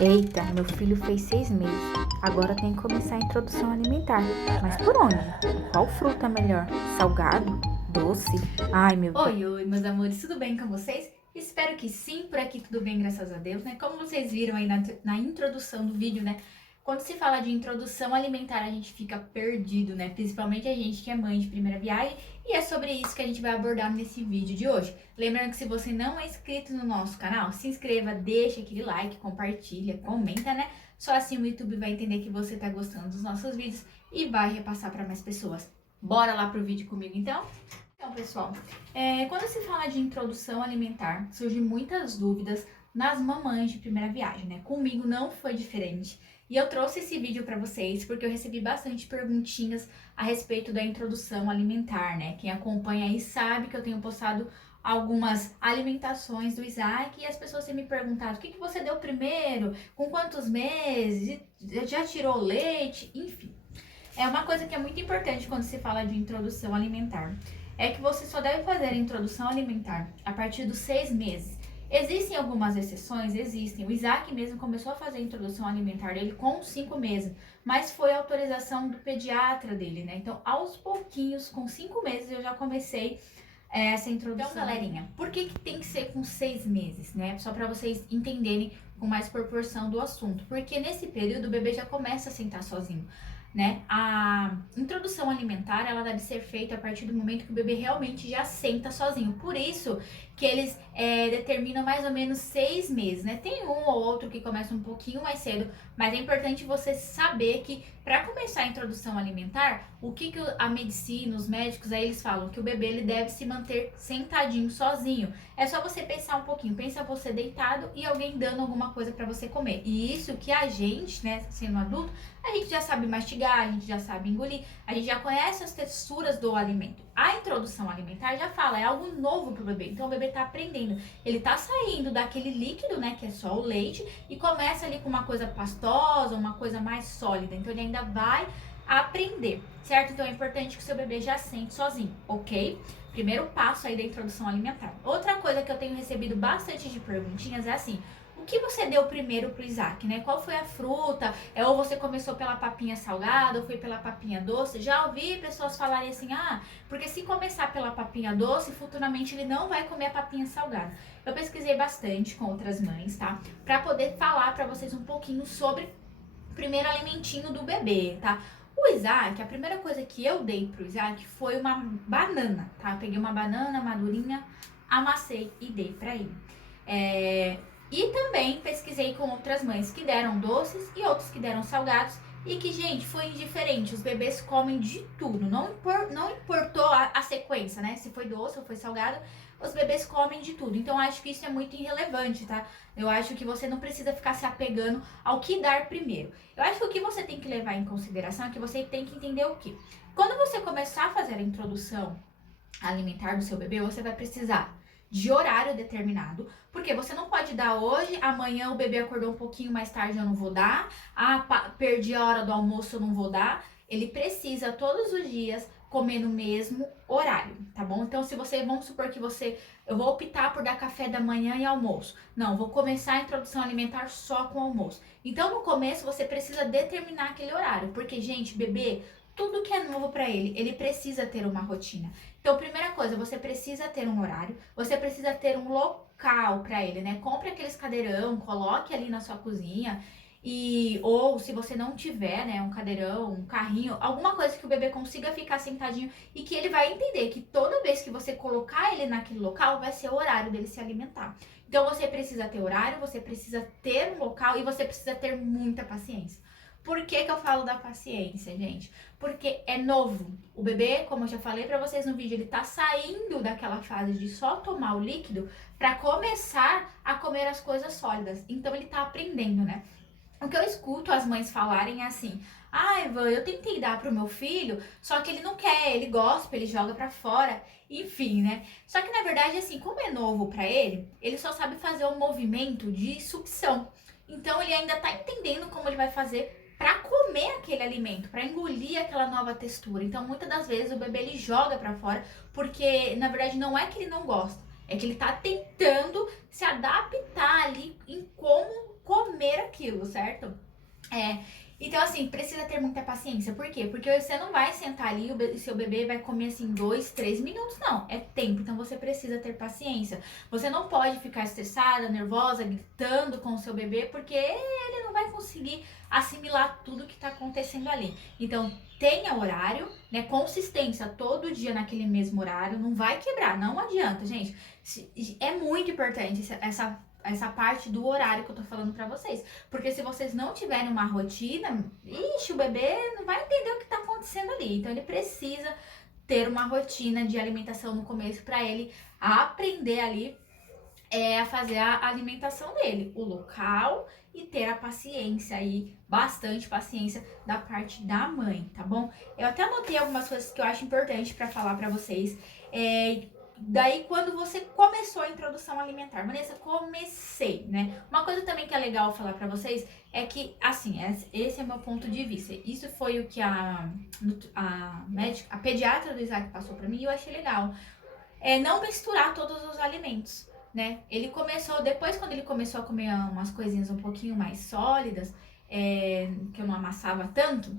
Eita, meu filho fez 6 meses. Agora tem que começar a introdução alimentar. Mas por onde? Qual fruta é melhor? Salgado? Doce? Ai, meu Deus. Oi, oi, meus amores, tudo bem com vocês? Espero que sim, por aqui tudo bem, graças a Deus, né? Como vocês viram aí na introdução do vídeo, né? Quando se fala de introdução alimentar, a gente fica perdido, né? Principalmente a gente que é mãe de primeira viagem, e é sobre isso que a gente vai abordar nesse vídeo de hoje. Lembrando que se você não é inscrito no nosso canal, se inscreva, deixa aquele like, compartilha, comenta, né? Só assim o YouTube vai entender que você tá gostando dos nossos vídeos e vai repassar para mais pessoas. Bora lá pro vídeo comigo então? Então, pessoal, quando se fala de introdução alimentar, surgem muitas dúvidas nas mamães de primeira viagem, né? Comigo não foi diferente. E eu trouxe esse vídeo para vocês porque eu recebi bastante perguntinhas a respeito da introdução alimentar, né? Quem acompanha aí sabe que eu tenho postado algumas alimentações do Isaac e as pessoas têm me perguntado: o que você deu primeiro? Com quantos meses? Já tirou leite? Enfim. É uma coisa que é muito importante quando se fala de introdução alimentar. É que você só deve fazer a introdução alimentar a partir dos 6 meses. Existem algumas exceções? Existem. O Isaac mesmo começou a fazer a introdução alimentar dele com 5 meses, mas foi autorização do pediatra dele, né? Então, aos pouquinhos, com 5 meses, eu já comecei essa introdução. Então, galerinha, por que tem que ser com 6 meses, né? Só para vocês entenderem com mais proporção do assunto. Porque nesse período o bebê já começa a sentar sozinho, né? A introdução alimentar, ela deve ser feita a partir do momento que o bebê realmente já senta sozinho. Por isso que eles determinam mais ou menos 6 meses, né? Tem um ou outro que começa um pouquinho mais cedo, mas é importante você saber que para começar a introdução alimentar, o que a medicina, os médicos aí eles falam que o bebê ele deve se manter sentadinho sozinho. É só você pensar um pouquinho, pensa você deitado e alguém dando alguma coisa para você comer. E isso que a gente, né, sendo adulto, a gente já sabe mastigar, a gente já sabe engolir, a gente já conhece as texturas do alimento. A introdução alimentar já fala, é algo novo pro bebê. Então o bebê tá aprendendo. Ele tá saindo daquele líquido, né, que é só o leite, e começa ali com uma coisa pastosa, uma coisa mais sólida. Então ele ainda vai aprender, certo? Então é importante que o seu bebê já sente sozinho, ok? Primeiro passo aí da introdução alimentar. Outra coisa que eu tenho recebido bastante de perguntinhas é assim: o que você deu primeiro pro Isaac, né? Qual foi a fruta? Ou você começou pela papinha salgada, ou foi pela papinha doce? Já ouvi pessoas falarem assim: ah, porque se começar pela papinha doce, futuramente ele não vai comer a papinha salgada. Eu pesquisei bastante com outras mães, tá? Pra poder falar pra vocês um pouquinho sobre o primeiro alimentinho do bebê, tá? O Isaac, a primeira coisa que eu dei pro Isaac foi uma banana, tá? Eu peguei uma banana madurinha, amassei e dei pra ele. E também pesquisei com outras mães que deram doces e outros que deram salgados. E que, gente, foi indiferente. Os bebês comem de tudo. Não importou a sequência, né? Se foi doce ou foi salgado, os bebês comem de tudo. Então, acho que isso é muito irrelevante, tá? Eu acho que você não precisa ficar se apegando ao que dar primeiro. Eu acho que o que você tem que levar em consideração é que você tem que entender o quê? Quando você começar a fazer a introdução alimentar do seu bebê, você vai precisar de horário determinado, porque você não pode dar hoje, amanhã o bebê acordou um pouquinho mais tarde, eu não vou dar, perdi a hora do almoço, eu não vou dar. Ele precisa todos os dias comer no mesmo horário, tá bom? Então, se você, vamos supor que eu vou optar por dar café da manhã e almoço. Não, vou começar a introdução alimentar só com almoço. Então, no começo, você precisa determinar aquele horário, porque, gente, bebê, tudo que é novo para ele, ele precisa ter uma rotina. Então, primeira coisa, você precisa ter um horário, você precisa ter um local para ele, né? Compre aqueles cadeirão, coloque ali na sua cozinha ou se você não tiver, né, um cadeirão, um carrinho, alguma coisa que o bebê consiga ficar sentadinho e que ele vai entender que toda vez que você colocar ele naquele local, vai ser o horário dele se alimentar. Então, você precisa ter horário, você precisa ter um local e você precisa ter muita paciência. Por que eu falo da paciência, gente? Porque é novo. O bebê, como eu já falei pra vocês no vídeo, ele tá saindo daquela fase de só tomar o líquido pra começar a comer as coisas sólidas. Então ele tá aprendendo, né? O que eu escuto as mães falarem é assim: ah, Ivan, eu tentei dar pro meu filho, só que ele não quer, ele gospe, ele joga pra fora, enfim, né? Só que na verdade, assim, como é novo pra ele só sabe fazer o movimento de sucção. Então ele ainda tá entendendo como ele vai fazer para comer aquele alimento, para engolir aquela nova textura. Então, muitas das vezes o bebê ele joga para fora, porque na verdade não é que ele não gosta, é que ele tá tentando se adaptar ali em como comer quilos, certo? Então, assim, precisa ter muita paciência. Por quê? Porque você não vai sentar ali e seu bebê vai comer assim 2, 3 minutos, não. É tempo, então você precisa ter paciência. Você não pode ficar estressada, nervosa, gritando com o seu bebê, porque ele não vai conseguir assimilar tudo que tá acontecendo ali. Então, tenha horário, né? Consistência todo dia naquele mesmo horário. Não vai quebrar, não adianta, gente. É muito importante essa parte do horário que eu tô falando pra vocês. Porque se vocês não tiverem uma rotina, ixi, o bebê não vai entender o que tá acontecendo ali. Então ele precisa ter uma rotina de alimentação no começo pra ele aprender ali a fazer a alimentação dele, o local e ter a paciência aí, bastante paciência da parte da mãe, tá bom? Eu até anotei algumas coisas que eu acho importante pra falar pra vocês. Daí, quando você começou a introdução alimentar, Vanessa, comecei, né? Uma coisa também que é legal falar pra vocês é que, assim, esse é o meu ponto de vista. Isso foi o que a médica, a pediatra do Isaac passou pra mim e eu achei legal. Não misturar todos os alimentos, né? Ele começou, depois quando ele começou a comer umas coisinhas um pouquinho mais sólidas, que eu não amassava tanto,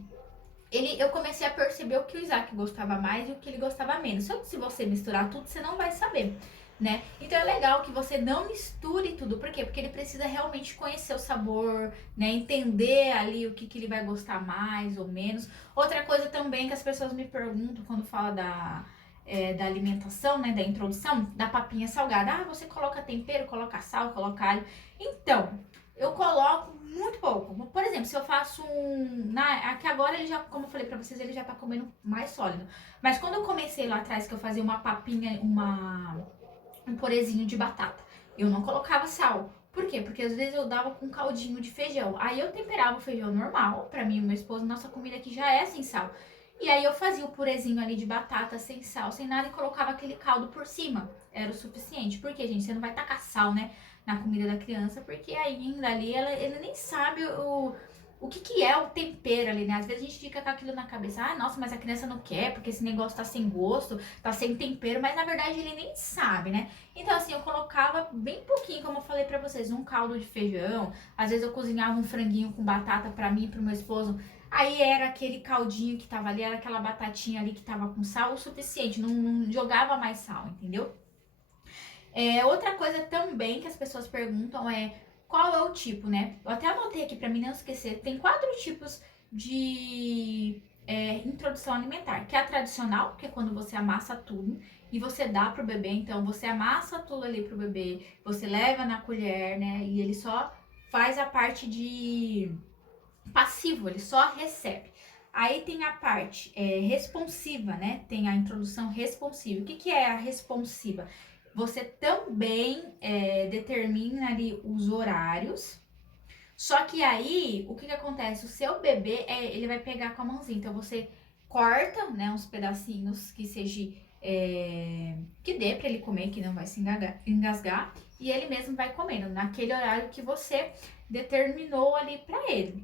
eu comecei a perceber o que o Isaac gostava mais e o que ele gostava menos. Só que se você misturar tudo, você não vai saber, né? Então é legal que você não misture tudo. Por quê? Porque ele precisa realmente conhecer o sabor, né? Entender ali o que ele vai gostar mais ou menos. Outra coisa também que as pessoas me perguntam quando fala da alimentação, né? Da introdução, da papinha salgada. Ah, você coloca tempero, coloca sal, coloca alho. Então, eu coloco muito pouco. Por exemplo, se eu faço aqui agora ele já, como eu falei pra vocês, ele já tá comendo mais sólido. Mas quando eu comecei lá atrás, que eu fazia uma papinha, um purezinho de batata, eu não colocava sal. Por quê? Porque às vezes eu dava com caldinho de feijão. Aí eu temperava o feijão normal, pra mim e meu esposo, nossa comida aqui já é sem sal. E aí eu fazia o purezinho ali de batata sem sal, sem nada e colocava aquele caldo por cima. Era o suficiente. Porque, gente, você não vai tacar sal, né, na comida da criança, porque ainda ali ele nem sabe o que é o tempero ali, né? Às vezes a gente fica com aquilo na cabeça, ah, nossa, mas a criança não quer, porque esse negócio tá sem gosto, tá sem tempero, mas na verdade ele nem sabe, né? Então assim, eu colocava bem pouquinho, como eu falei pra vocês, um caldo de feijão, às vezes eu cozinhava um franguinho com batata pra mim e pro meu esposo, aí era aquele caldinho que tava ali, era aquela batatinha ali que tava com sal o suficiente, não jogava mais sal, entendeu? Outra coisa também que as pessoas perguntam é qual é o tipo, né? Eu até anotei aqui pra mim não esquecer. Tem 4 tipos de introdução alimentar, que é a tradicional, que é quando você amassa tudo e você dá pro bebê. Então você amassa tudo ali pro bebê, você leva na colher, né? E ele só faz a parte de passivo, ele só recebe. Aí tem a parte responsiva, né? Tem a introdução responsiva. O que é a responsiva? Você também determina ali os horários. Só que aí, o que acontece? O seu bebê, ele vai pegar com a mãozinha. Então, você corta, né, uns pedacinhos que seja... que dê pra ele comer, que não vai se engasgar. E ele mesmo vai comendo naquele horário que você determinou ali pra ele.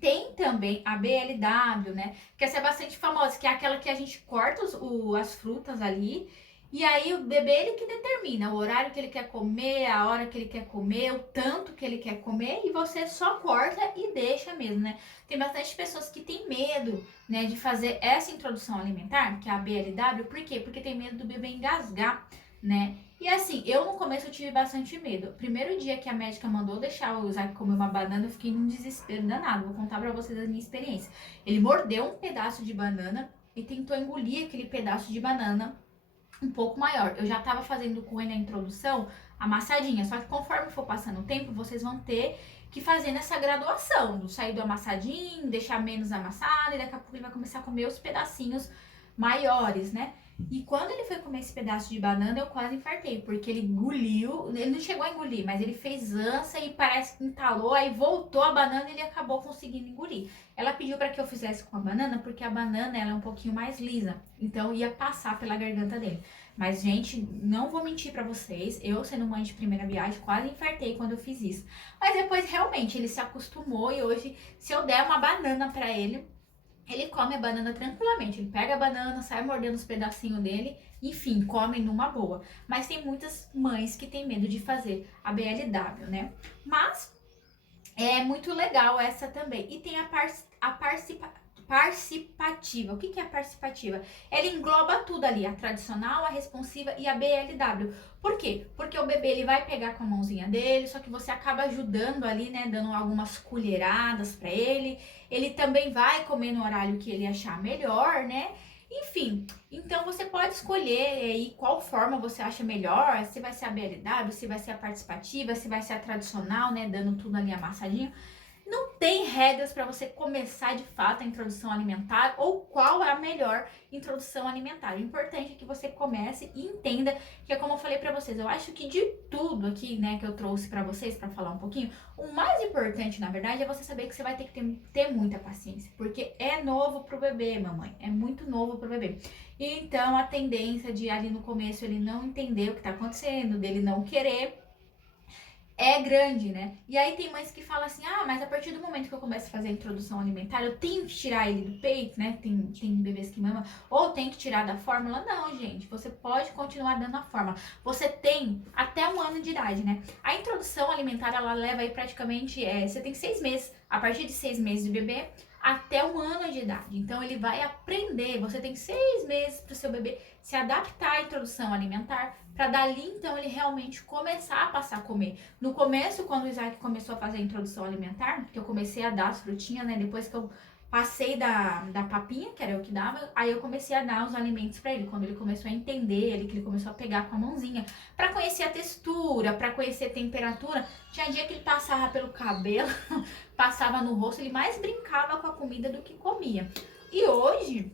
Tem também a BLW, né? Que essa é bastante famosa, que é aquela que a gente corta as frutas ali. E aí o bebê, ele que determina o horário que ele quer comer, a hora que ele quer comer, o tanto que ele quer comer. E você só corta e deixa mesmo, né? Tem bastante pessoas que têm medo, né, de fazer essa introdução alimentar, que é a BLW. Por quê? Porque tem medo do bebê engasgar, né? E assim, eu no começo eu tive bastante medo. Primeiro dia que a médica mandou deixar o Isaac comer uma banana, eu fiquei num desespero danado. Vou contar pra vocês a minha experiência. Ele mordeu um pedaço de banana e tentou engolir aquele pedaço de banana um pouco maior. Eu já tava fazendo com ele a introdução amassadinha, só que conforme for passando o tempo, vocês vão ter que fazer nessa graduação, do sair do amassadinho, deixar menos amassado, e daqui a pouco ele vai começar a comer os pedacinhos maiores, né? E quando ele foi comer esse pedaço de banana, eu quase infartei, porque ele engoliu, ele não chegou a engolir, mas ele fez ânsia e parece que entalou, aí voltou a banana e ele acabou conseguindo engolir. Ela pediu para que eu fizesse com a banana, porque a banana ela é um pouquinho mais lisa, então ia passar pela garganta dele. Mas, gente, não vou mentir pra vocês, eu sendo mãe de primeira viagem, quase infartei quando eu fiz isso. Mas depois, realmente, ele se acostumou e hoje, se eu der uma banana pra ele come a banana tranquilamente. Ele pega a banana, sai mordendo os pedacinhos dele, enfim, come numa boa. Mas tem muitas mães que têm medo de fazer a BLW, né? Mas É muito legal essa também. E tem participativa. O que que é participativa? Ela engloba tudo ali, a tradicional, a responsiva e a BLW. Por quê? Porque o bebê ele vai pegar com a mãozinha dele, só que você acaba ajudando ali, né, dando algumas colheradas para ele. Ele também vai comer no horário que ele achar melhor, né? Enfim, então você pode escolher aí qual forma você acha melhor, se vai ser a BLW, se vai ser a participativa, se vai ser a tradicional, né, dando tudo ali amassadinho. Não tem regras para você começar de fato a introdução alimentar ou qual é a melhor introdução alimentar. O importante é que você comece e entenda que é como eu falei para vocês. Eu acho que de tudo aqui, né, que eu trouxe para vocês para falar um pouquinho, o mais importante, na verdade, é você saber que você vai ter que ter muita paciência, porque é novo pro bebê, mamãe. É muito novo pro bebê. Então, a tendência de ali no começo ele não entender o que tá acontecendo, dele não querer é grande, né? E aí tem mães que falam assim, ah, mas a partir do momento que eu começo a fazer a introdução alimentar, eu tenho que tirar ele do peito, né? Tem bebês que mamam, ou tem que tirar da fórmula. Não, gente, você pode continuar dando a fórmula. Você tem até 1 ano de idade, né? A introdução alimentar, ela leva aí praticamente, você tem 6 meses. A partir de 6 meses de bebê, até 1 ano de idade. Então ele vai aprender. Você tem 6 meses para o seu bebê se adaptar à introdução alimentar, para dali então ele realmente começar a passar a comer. No começo, quando o Isaac começou a fazer a introdução alimentar, que eu comecei a dar as frutinhas, né? Depois que eu passei da papinha, que era eu que dava, aí eu comecei a dar os alimentos para ele. Quando ele começou a entender, que ele começou a pegar com a mãozinha, para conhecer a textura, para conhecer a temperatura. Tinha dia que ele passava pelo cabelo, passava no rosto, ele mais brincava com a comida do que comia. E hoje,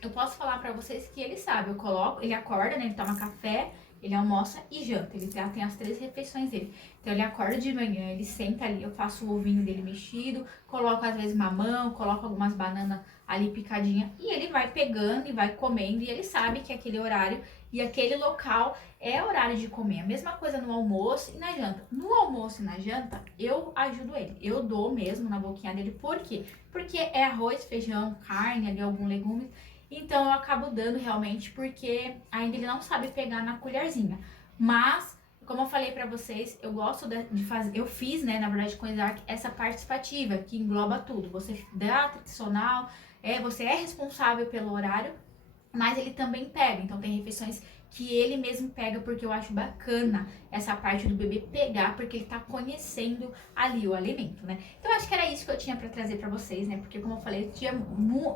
eu posso falar para vocês que ele sabe, eu coloco, ele acorda, né, ele toma café, ele almoça e janta, ele já tem as 3 refeições dele. Então ele acorda de manhã, ele senta ali, eu faço o ovinho dele mexido, coloco às vezes mamão, coloco algumas bananas ali picadinha e ele vai pegando e vai comendo e ele sabe que aquele horário e aquele local é horário de comer. A mesma coisa no almoço e na janta. No almoço e na janta, eu ajudo ele. Eu dou mesmo na boquinha dele. Por quê? Porque é arroz, feijão, carne, ali algum legume. Então eu acabo dando realmente porque ainda ele não sabe pegar na colherzinha. Mas, como eu falei pra vocês, eu gosto de fazer, eu fiz, né, na verdade com o Isaac, essa participativa que engloba tudo. Você dá tradicional, você é responsável pelo horário, mas ele também pega. Então tem refeições que ele mesmo pega, porque eu acho bacana essa parte do bebê pegar, porque ele tá conhecendo ali o alimento, né? Então eu acho que era isso que eu tinha para trazer para vocês, né? Porque como eu falei,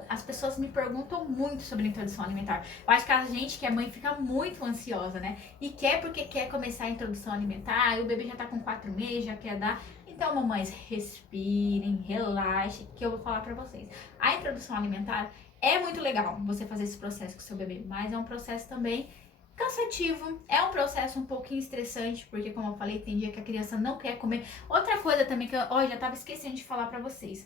as pessoas me perguntam muito sobre a introdução alimentar. Eu acho que a gente que é mãe fica muito ansiosa, né? E quer porque quer começar a introdução alimentar, e o bebê já tá com 4 meses, já quer dar. Então, mamães, respirem, relaxem, que eu vou falar para vocês. A introdução alimentar é muito legal você fazer esse processo com o seu bebê, mas é um processo também cansativo, é um processo um pouquinho estressante, porque como eu falei, tem dia que a criança não quer comer. Outra coisa também que eu já tava esquecendo de falar pra vocês.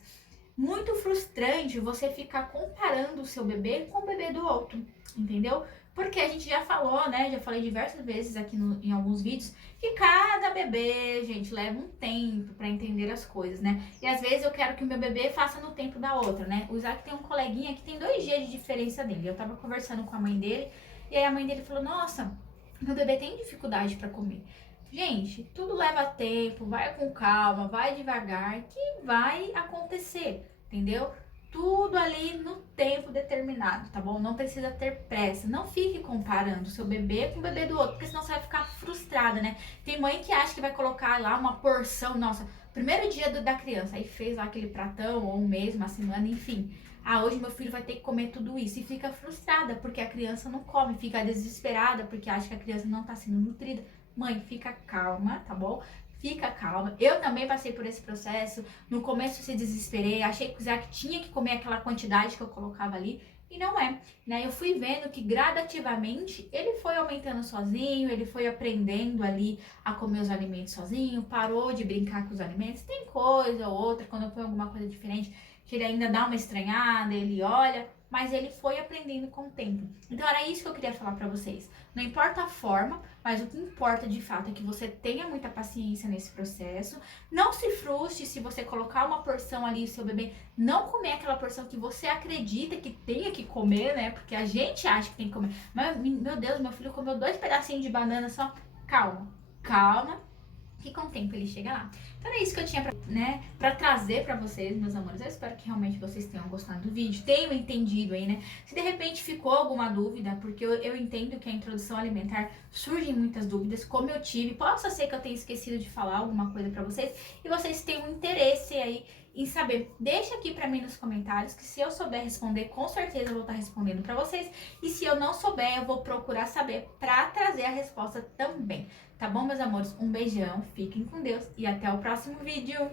Muito frustrante você ficar comparando o seu bebê com o bebê do outro, entendeu? Porque a gente já falou, né? Já falei diversas vezes aqui em alguns vídeos que cada bebê, gente, leva um tempo pra entender as coisas, né? E às vezes eu quero que o meu bebê faça no tempo da outra, né? O Isaac tem um coleguinha que tem 2 dias de diferença dele. Eu tava conversando com a mãe dele e aí a mãe dele falou: Nossa, meu bebê tem dificuldade pra comer. Gente, tudo leva tempo, vai com calma, vai devagar, que vai acontecer, entendeu? Tudo ali no tempo determinado, tá bom? Não precisa ter pressa. Não fique comparando o seu bebê com o bebê do outro, porque senão você vai ficar frustrada, né? Tem mãe que acha que vai colocar lá uma porção, nossa, primeiro dia da criança, aí fez lá aquele pratão, ou um mês, uma semana, enfim. Ah, hoje meu filho vai ter que comer tudo isso. E fica frustrada, porque a criança não come, fica desesperada, porque acha que a criança não tá sendo nutrida. Mãe, fica calma, tá bom? Fica calma. Eu também passei por esse processo. No começo eu se desesperei, achei que o Isaac tinha que comer aquela quantidade que eu colocava ali. E não é, né? Eu fui vendo que gradativamente ele foi aumentando sozinho, ele foi aprendendo ali a comer os alimentos sozinho, parou de brincar com os alimentos. Tem coisa ou outra, quando eu ponho alguma coisa diferente, que ele ainda dá uma estranhada, ele olha, mas ele foi aprendendo com o tempo. Então era isso que eu queria falar pra vocês. Não importa a forma, mas o que importa de fato é que você tenha muita paciência nesse processo. Não se frustre se você colocar uma porção ali e seu bebê não comer aquela porção que você acredita que tenha que comer, né? Porque a gente acha que tem que comer. Mas, meu Deus, meu filho comeu 2 pedacinhos de banana só. Calma, calma. que com o tempo ele chega lá. Então é isso que eu tinha pra trazer pra vocês, meus amores. Eu espero que realmente vocês tenham gostado do vídeo, tenham entendido aí, né? Se de repente ficou alguma dúvida, porque eu entendo que a introdução alimentar surgem muitas dúvidas, como eu tive. Possa ser que eu tenha esquecido de falar alguma coisa pra vocês e vocês tenham interesse aí em saber. Deixa aqui pra mim nos comentários, que se eu souber responder, com certeza eu vou estar respondendo pra vocês. E se eu não souber, eu vou procurar saber pra trazer a resposta também. Tá bom, meus amores? Um beijão, fiquem com Deus e até o próximo vídeo.